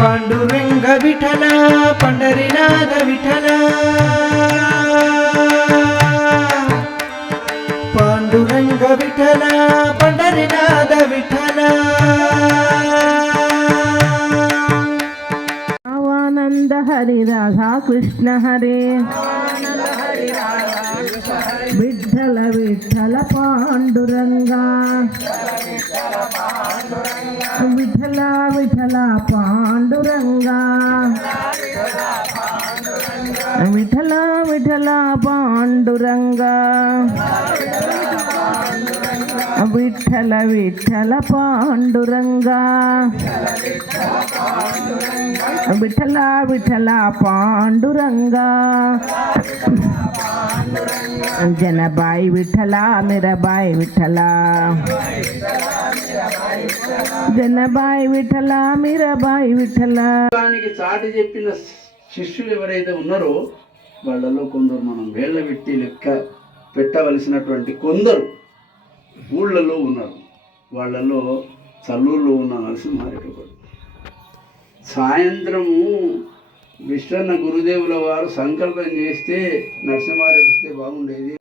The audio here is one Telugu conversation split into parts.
పాండురంగ విఠల పండరినాథ విఠల పాండురంగ విఠల పండరినాథ విఠల ఆవానంద హరి రాధా కృష్ణ హరే విఠల విఠల పాండురంగా విఠల విఠల పాండురంగా విఠల విఠల పాండురంగా విఠల విఠల పాండురంగా. విఠల విఠల పాండురంగా. జనబాయి విఠల మిరబాయి విఠల. జనబాయి విఠల మిరబాయి విఠల. దానికి చాటి చెప్పిన శిష్యులు ఎవరైతే ఉన్నారో వాళ్ళలో కొందరు మనం వేళ్ళ పెట్టి లెక్క పెట్టవలసినటువంటి కొందరు ఊళ్ళలో ఉన్నారు. వాళ్ళలో చల్లూరులో ఉన్న నరసింహారెడ్డి ఒకడు సాయంత్రము విశ్వన్న గురుదేవుల వారు సంకల్పం చేస్తే నరసింహారెడ్డి వస్తే బాగుండేది.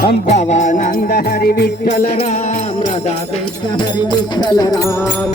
భవానంద హరి విఠల రామ రాధా కృష్ణ హరి విఠల రామ్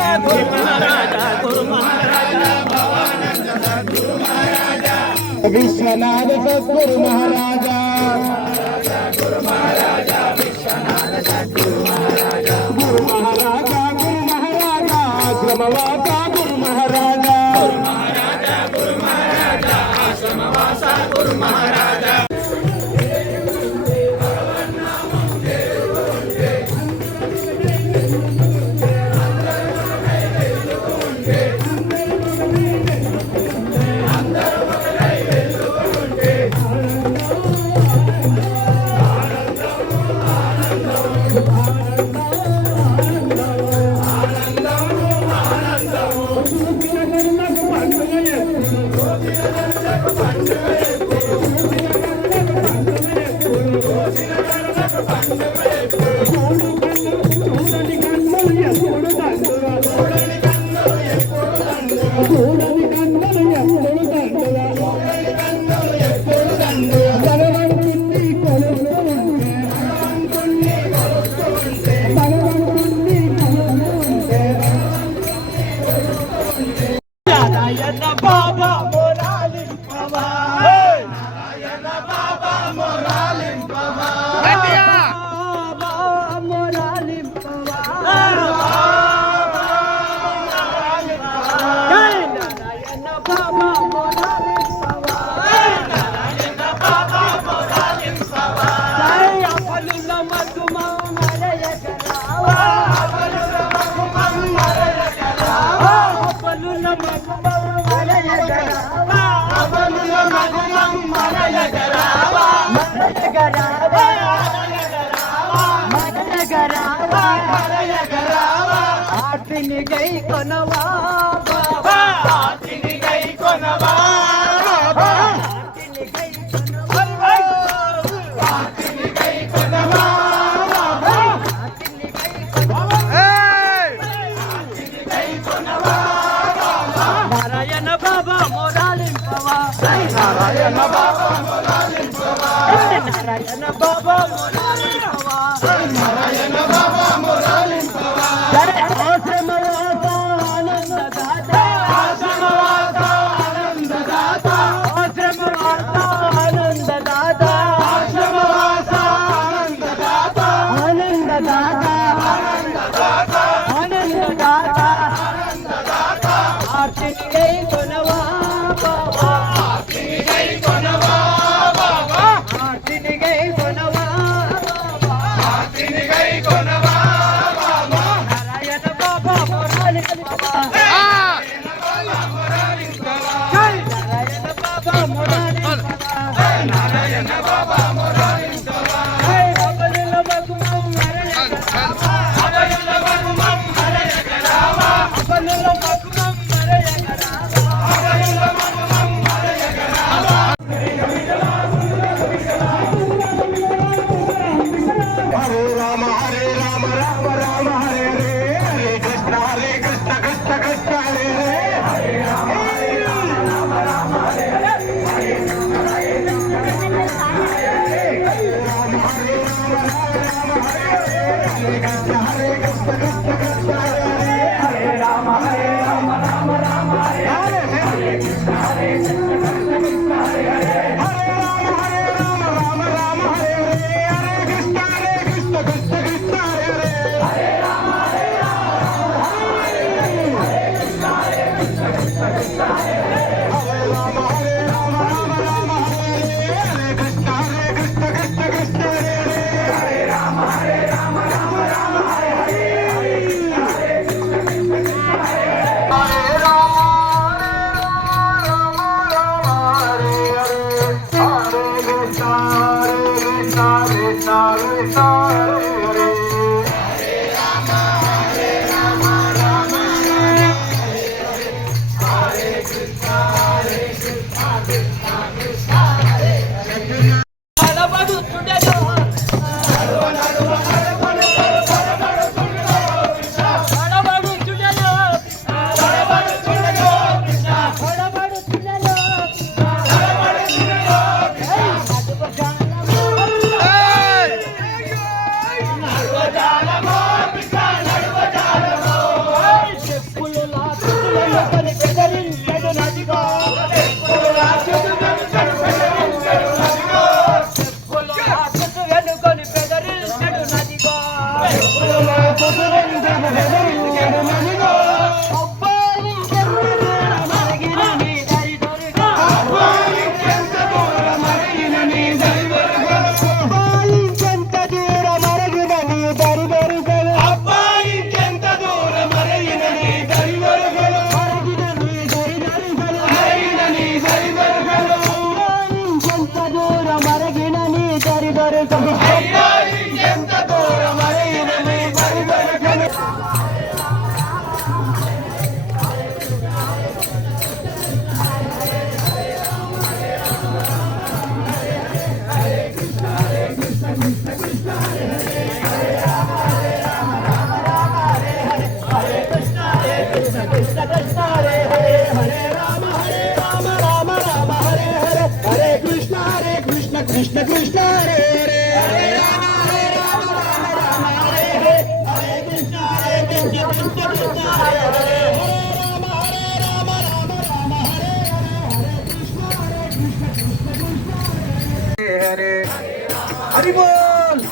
महाराजा गुरु महाराजा विश्वनाथ सतगुरु महाराजा गुरु महाराजा गुरु महाराजा गुरु गुरु महाराजा गुरु महाराजा गुरु महाराजा गुरु महाराजा ఆర్తిని గై కొనవా ఆర్తిని గై కొనవా కొనవా And a bubble. Haribol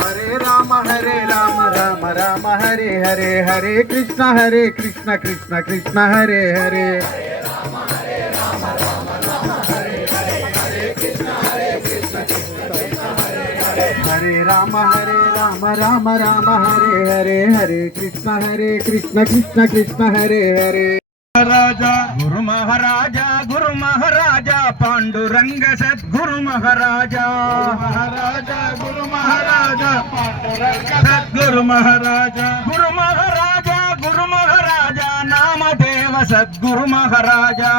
Hare Rama Hare Rama Rama Rama Hare Hare Hare Krishna Hare Krishna Krishna Krishna Hare Hare. Hare Rama Hare Rama Rama Rama Hare Hare Hare Krishna Hare Krishna Krishna Krishna Hare Hare. రాజా महाराजा गुरु महाराजा पांडुरंग सदगुरु महाराजा। महाराजा गुरु महाराजा पांडुरंग सदगुरु महाराजा गुरु महाराजा। गुरु महाराजा नामदेव सदगुरु महाराजा।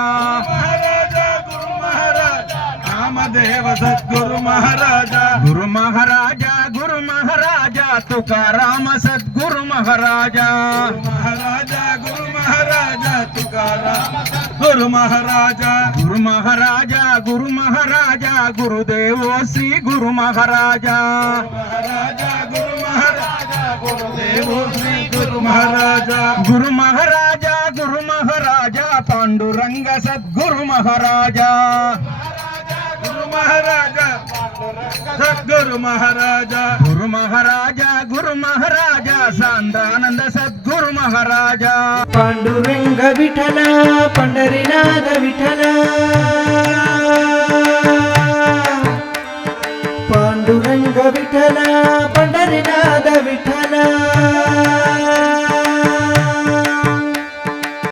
महाराजा गुरु महाराजा नामदेव सदगुरु महाराजा। गुरु महाराजा गुरु महाराजा तुकाराम सदगुरु महाराजा। महाराजा गुरु महाराजा तुकाराम గురు మహారాజా గురు మహారాజా గురు మహారాజా గురుదేవో శ్రీ గురు మహారాజా. గురు మహారాజా గురు మహారాజా పాండురంగ సద్గురు మహారాజా. గురు మహారాజా సద్గురు మహారాజా గురు మహారాజా గురు మహారాజా సాందానంద శాంతానంద సద్గురు మహారాజా పాండురంగ విఠల పండరినాథ విఠల పాండురంగ విఠల పండరినాథ విఠల